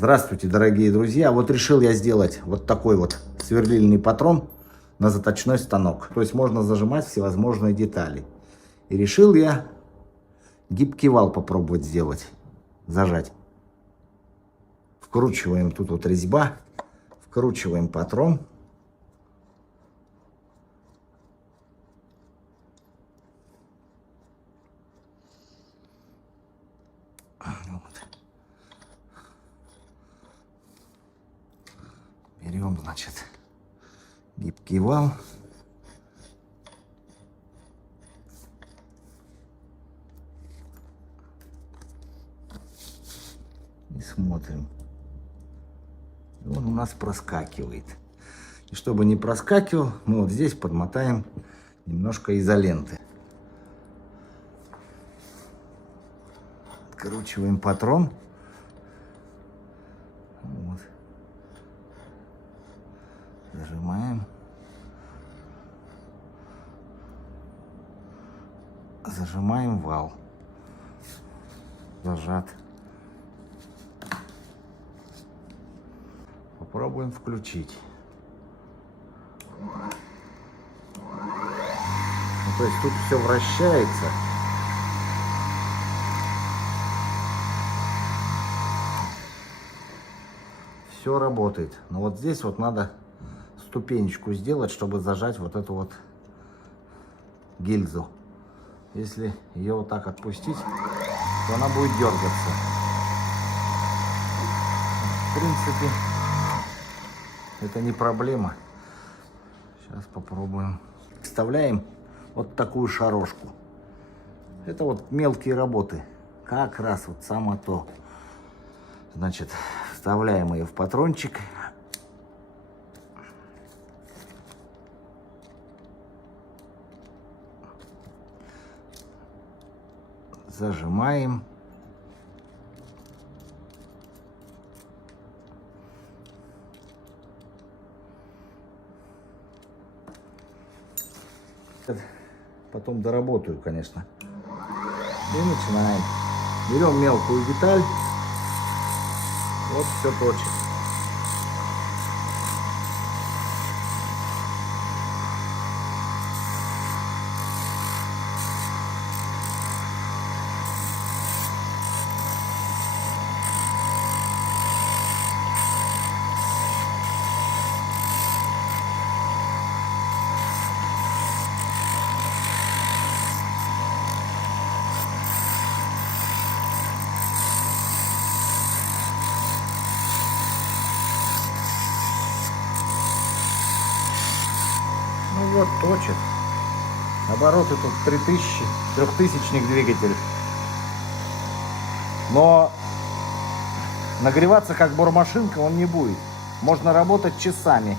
Здравствуйте, дорогие друзья. Вот решил я сделать вот такой вот сверлильный патрон на заточной станок. То есть можно зажимать всевозможные детали. И решил я гибкий вал попробовать сделать, зажать. Вкручиваем, тут вот резьба, вкручиваем патрон. Берем, значит, гибкий вал. И смотрим. И он у нас проскакивает. И чтобы не проскакивал, мы вот здесь подмотаем немножко изоленты. Откручиваем патрон. Вот. Зажимаем. Зажимаем вал. Зажат. Попробуем включить. То есть тут все вращается. Все работает. Но вот здесь вот надо ступенечку сделать, чтобы зажать вот эту вот гильзу. Если ее вот так отпустить, то она будет дергаться. В принципе, это не проблема. Сейчас попробуем. Вставляем вот такую шарошку. Это вот мелкие работы. Как раз вот само то. Значит, вставляем ее в патрончик. Зажимаем. Потом доработаю, конечно. И начинаем. Берем мелкую деталь. Вот все точит. Ну вот, точит. Обороты тут 3000, трехтысячник двигатель. Но нагреваться как бормашинка он не будет. Можно работать часами.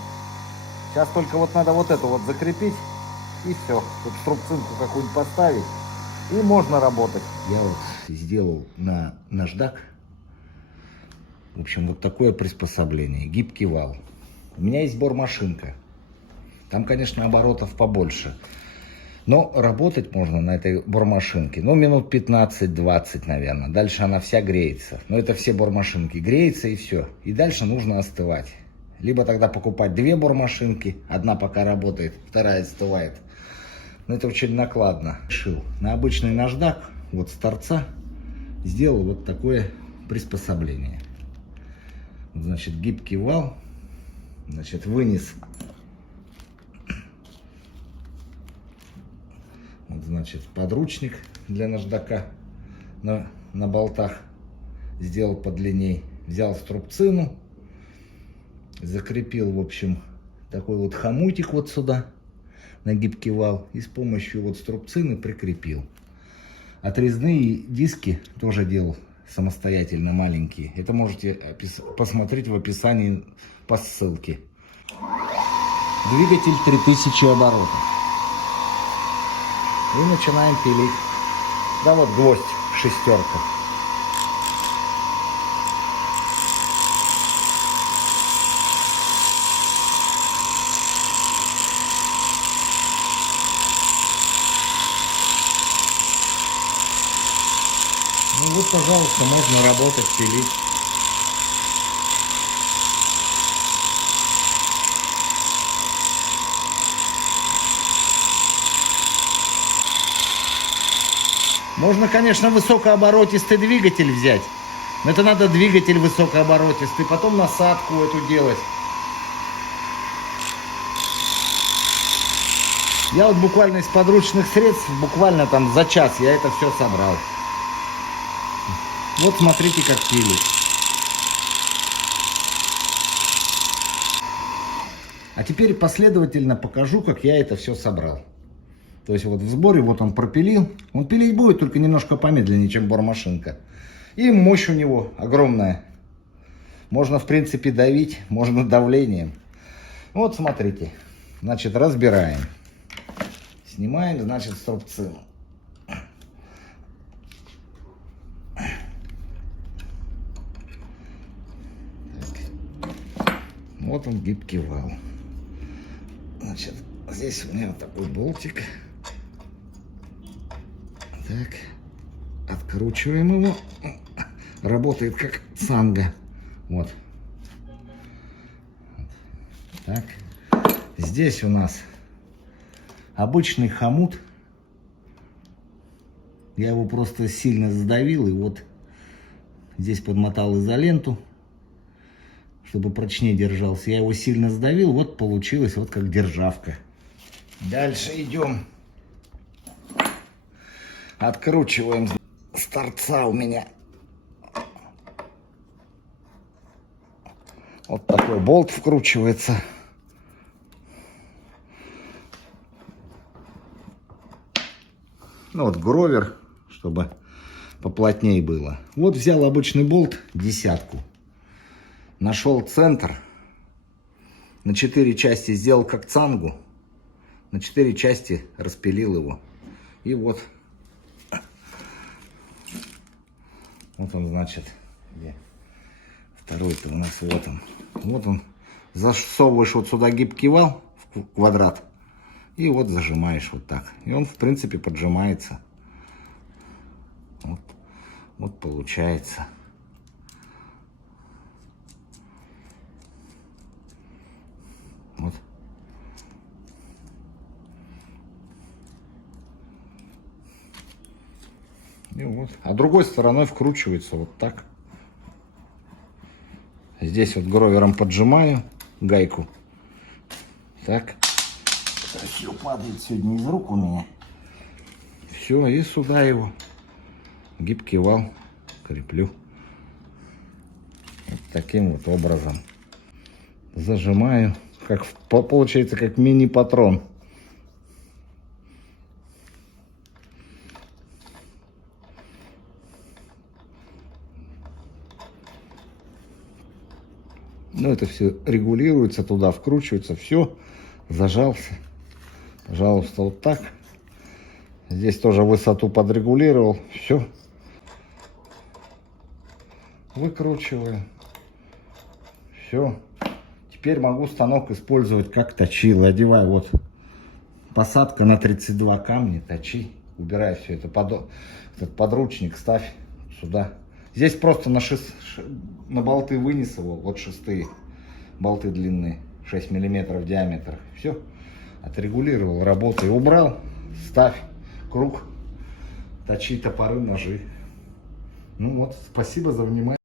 Сейчас только вот надо вот это вот закрепить. И все. Тут струбцинку какую-нибудь поставить. И можно работать. Я вот сделал на наждак. В общем, вот такое приспособление. Гибкий вал. У меня есть бормашинка. Там, конечно, оборотов побольше. Но работать можно на этой бормашинке, ну, минут 15-20, наверное. Дальше она вся греется. Но это все бормашинки. Греется и все. И дальше нужно остывать. Либо тогда покупать две бормашинки. Одна пока работает, вторая остывает. Но это очень накладно. Решил на обычный наждак, вот с торца, сделал вот такое приспособление. Значит, гибкий вал. Значит, вынес. Вот, значит, подручник для наждака на болтах. Сделал подлинней. Взял струбцину. Закрепил, в общем, такой вот хомутик вот сюда. На гибкий вал. И с помощью вот струбцины прикрепил. Отрезные диски тоже делал самостоятельно, маленькие. Это можете посмотреть в описании по ссылке. Двигатель 3000 оборотов. И начинаем пилить. Да вот гвоздь, шестерка. Ну вот, пожалуйста, можно работать, пилить. Можно, конечно, высокооборотистый двигатель взять. Но это надо двигатель высокооборотистый, потом насадку эту делать. Я вот буквально из подручных средств, буквально там за час я это все собрал. Вот смотрите, как пилит. А теперь последовательно покажу, как я это все собрал. То есть вот в сборе вот он пропилил. Он пилить будет, только немножко помедленнее, чем бормашинка. И мощь у него огромная. Можно, в принципе, давить, можно давлением. Вот смотрите. Значит, разбираем. Снимаем, значит, струбцину. Вот он, гибкий вал. Значит, здесь у меня вот такой болтик. Так, откручиваем его. Работает как цанга. Вот. Так. Здесь у нас обычный хомут. Я его просто сильно задавил и вот здесь подмотал изоленту, чтобы прочнее держался. Я его сильно сдавил, вот получилось вот как державка. Дальше идем. Откручиваем с торца у меня. Вот такой болт вкручивается. Ну вот гровер, чтобы поплотнее было. Вот взял обычный болт, десятку. Нашел центр. На 4 части сделал как цангу. На 4 части распилил его. И вот. Вот он, значит. Где? Второй-то у нас вот он. Вот он. Засовываешь вот сюда гибкий вал в квадрат. И вот зажимаешь вот так. И он, в принципе, поджимается. Вот получается. Вот. И вот. А другой стороной вкручивается вот так. Здесь вот гровером поджимаю гайку. Так. Все падает сегодня из рук у меня. Все, и сюда его гибкий вал креплю. Вот таким вот образом. Зажимаю. Как, получается, как мини-патрон. Ну, это все регулируется, туда вкручивается, все, зажался. Пожалуйста, вот так. Здесь тоже высоту подрегулировал, все. Выкручиваю. Все. Теперь могу станок использовать как точило. Одеваю вот посадка на 32 камня, точи. Убирай все это, этот подручник ставь сюда. Здесь просто на болты вынес его, вот шестые болты длинные, 6 миллиметров диаметр. Все, отрегулировал, работаю, убрал, ставь круг, точи топоры, ножи. Ну вот, спасибо за внимание.